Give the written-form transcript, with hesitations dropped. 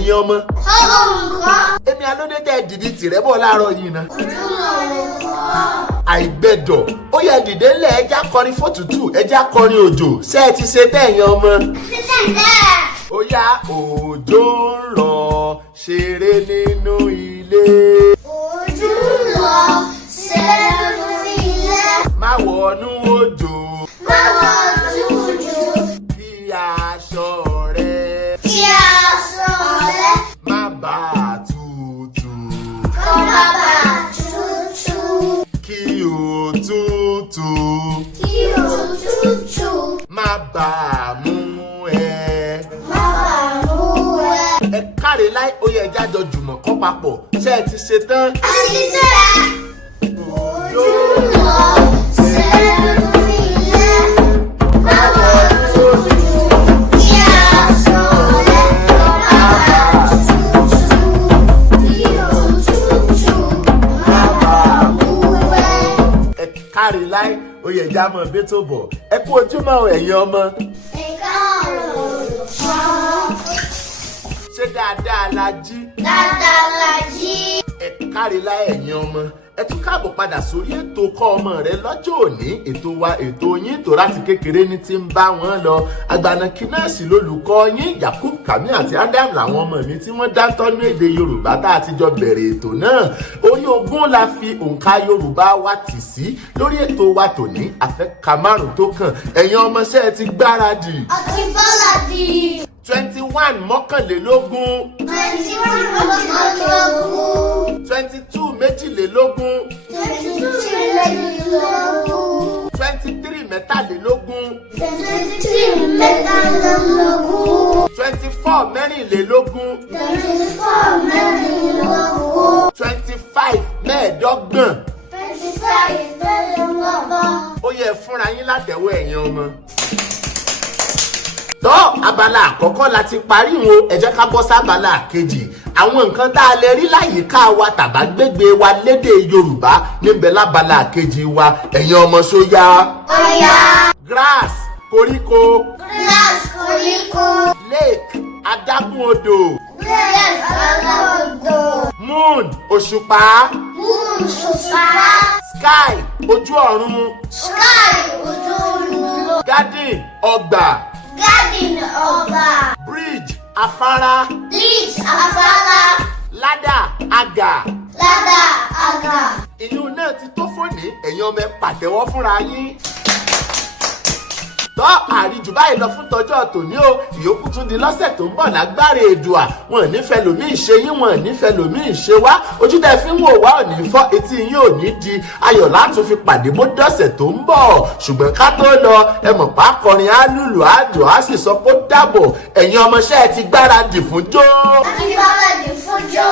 ẹ̀yin ọmọ. Èmi alóde tẹ́ dìdí tìrẹ́ bọ̀ láàárọ̀ yìí ná. Àìgbẹ́dọ̀ ó yẹ dìde ńlẹ̀ ẹja kọrin fótútù ẹja kọrin òjò ṣé ẹ ti ṣe bẹ́ẹ̀ ẹ̀yin ọmọ. Ó yá òjò ń rọ̀ ṣeré nínú ilé. Òjò ń rọ̀ ṣeré nínú ilé. Má wọnú òjò. Má wọnú òjò. Kí aṣọ rẹ. Kí aṣọ rẹ. Má bàa tutù. Kó má bàa tutù. Kí òtútù. Kí òtútù. Má bàa mú ẹ. Má bàa mú ẹ. Ẹ káre láì ó yẹ ẹja jọ jùmọ̀ kọ́ papọ̀ ṣé ẹ ti ṣe tán. A ti ṣe é. Òjò ń rọ̀ ṣeré nínú ilé. Má wọnú òjò. Kí aṣọ rẹ. Kó má bàa tutù. Kí òtútù. Má bàa mú ẹ. Ẹ káre láì ó yẹ ẹja mọ̀ bí tó bọ̀ ẹ kú ojúmọ́ ẹ̀yin ọmọ. Ṣé dáadáa la jí? Dáadáa la jí. Ẹ káre láì ẹ̀yin ọmọ ẹ tún káàbọ̀ padà sórí ètò kọ́ ọmọ rẹ lọ́jọ́ òní ètò wa ètò yín tó láti kékeré ní ti ń bá wọn lọ Àgbànàkí nọ́ọ̀sì lolùkọ́ yín Yakub Kami àti Adam làwọn ọmọ mi tí wọ́n dá tọ́nú èdè Yorùbá tá a ti jọ bẹ̀rẹ̀ ètò náà orí ogún la fi òǹkà Yorùbá wa tì sí lórí ètò wa tòní àfẹ́ka márùn tó kàn ẹ̀yin ọmọọṣẹ́ ẹ ti gbáradì. Ọtí bọ́lá di. 21 mọ́kànlélógún. 21 mọ́kànlélógún. 22 méjìlélógún. 22 méjìlélógún. 23 mẹ́tàlélógún. 23 mẹ́tàlélógún. 24 mẹ́rìnlélógún. 24 mẹ́rìnlélógún. 25 mẹ́ẹ̀ẹ́dọ́gbọ̀n. 25 mẹ́ẹ̀ẹ́dọ́gbọ̀n. Ó yẹ fúnra yín látẹ̀wọ́ ẹ̀yin ọmọ. Tọ́ abala àkọ́kọ́ la ti parí wọn ẹ jẹ́ ká bọ́ sábala kejì àwọn nǹkan tá a lè rí láyìíká wa tàbágbègbè wa lédè Yorùbá níbẹ̀ lábala kejì wa ẹ̀yin ọmọ sóyá. Ọ̀yá. Grass koríko. Grass koríko. Lake adágún odò. Lake adágún odò. Moon òṣùpá. Moon òṣùpá. Sky ojú ọ̀run. Sky ojú ọ̀run. Garden ọgbà. Garden ọgbà. Bridge afárá. Bridge afárá. Ladder àgà. Ladder àgà. Ìyún náà ti tó fòní ẹ̀yin ọmọ ẹ pàtẹ́wọ́ fúnra yín. Tọ́ àríjù báyìí lọ fún tọjọ́ tòní o ìyókù tún di lọ́sẹ̀ tó ń bọ̀ lágbára Èdùà wọn nífẹ̀ẹ́ lòmíì ṣe yín wọn nífẹ̀ẹ́ lòmíì ṣe wá ojú tẹ́ fi ń wò wá ò ní fọ́ etí yín ò ní di ayọ̀ látún fi pàdé bó dọ̀sẹ̀ tó ń bọ̀ ṣùgbọ́n ká tó lọ ẹ mọ̀ pa akọrin á lùlù á dùn á sì sọ pé ó dàbọ̀ ẹ̀yin ọmọọṣẹ́ ti gbáradì fún jó. A ti gbáradì fún jó.